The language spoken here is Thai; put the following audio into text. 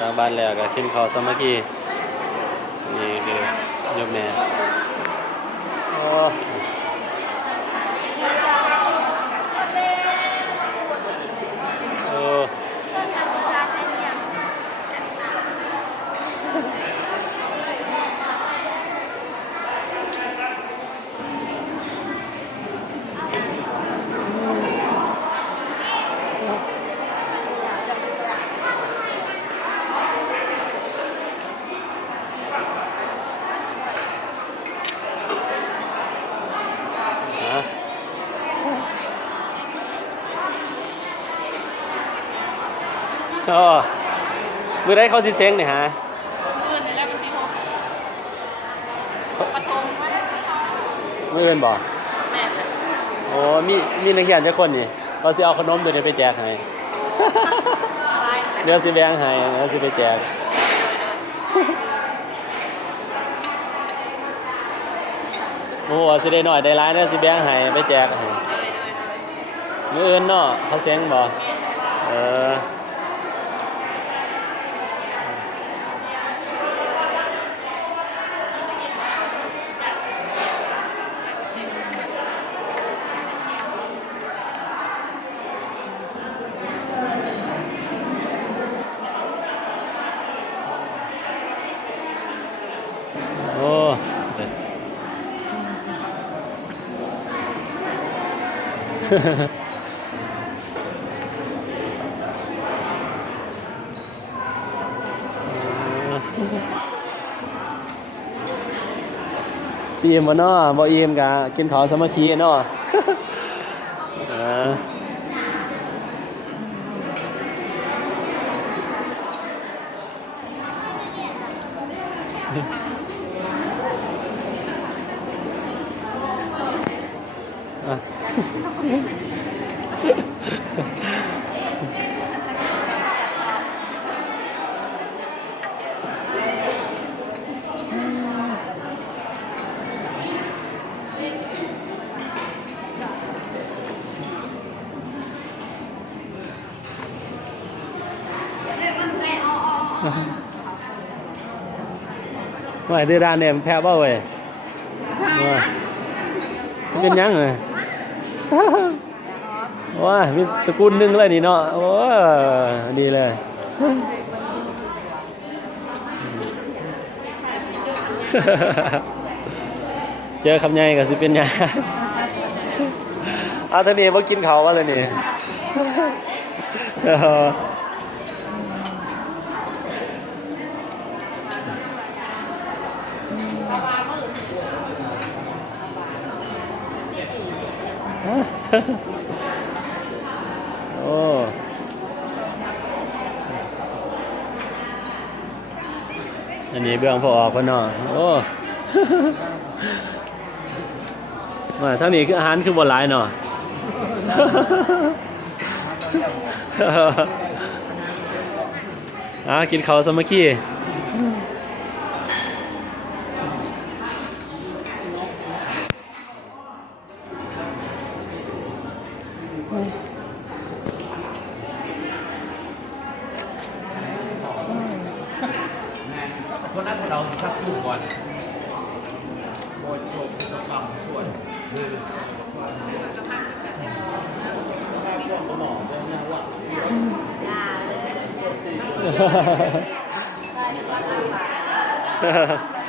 ทางบ้านแล้วก็กินข้าวสามัคคีนี่คือยกแม่โอ้โอ้อ๋อมือได้เขาสิเซ้งเนี่ยฮะมือในแล้วมันที่หกประชงว่ามืออื่นบอกแม่จ้ะโอ้มีนักเรียนจักคนนี่เขาสิเอาขนมตัวนี้ไปแจกให้เดี๋ยวสิแบ่งให้เดี๋ยวสิไปแจกโอ้สิได้หน่อยได้หลายเดี๋ยวสิแบ่งให้ไปแจกให้มืออื่นเนาะเขาเซ้งบ่เออโอ้ซีมบ่เนาะบ่อิ่มกะกินข้าวสามัคคีเนาะว่าดื้อด้านเนี่ยมันแพ้บ่เว้ยว่าสิเป็นหยังเลยว้ามีตระกูลหนึงเลยนี่เนาะโอ้ดีเลยเจอคำใหญ่ก็สิเป็นหยังเอาเท่านี้บ่กินข้าวว่าเลยนี่โอ้อันนี้เบื้องพอออกพ่อเนาะโอ้มาเท่านี้คืออาหารคือบ่หลายเนาะกินข้าวสามัคคีคนนั้นเราชักคู่ก่อนโบยโชว์ตัวความส่วนฮ่า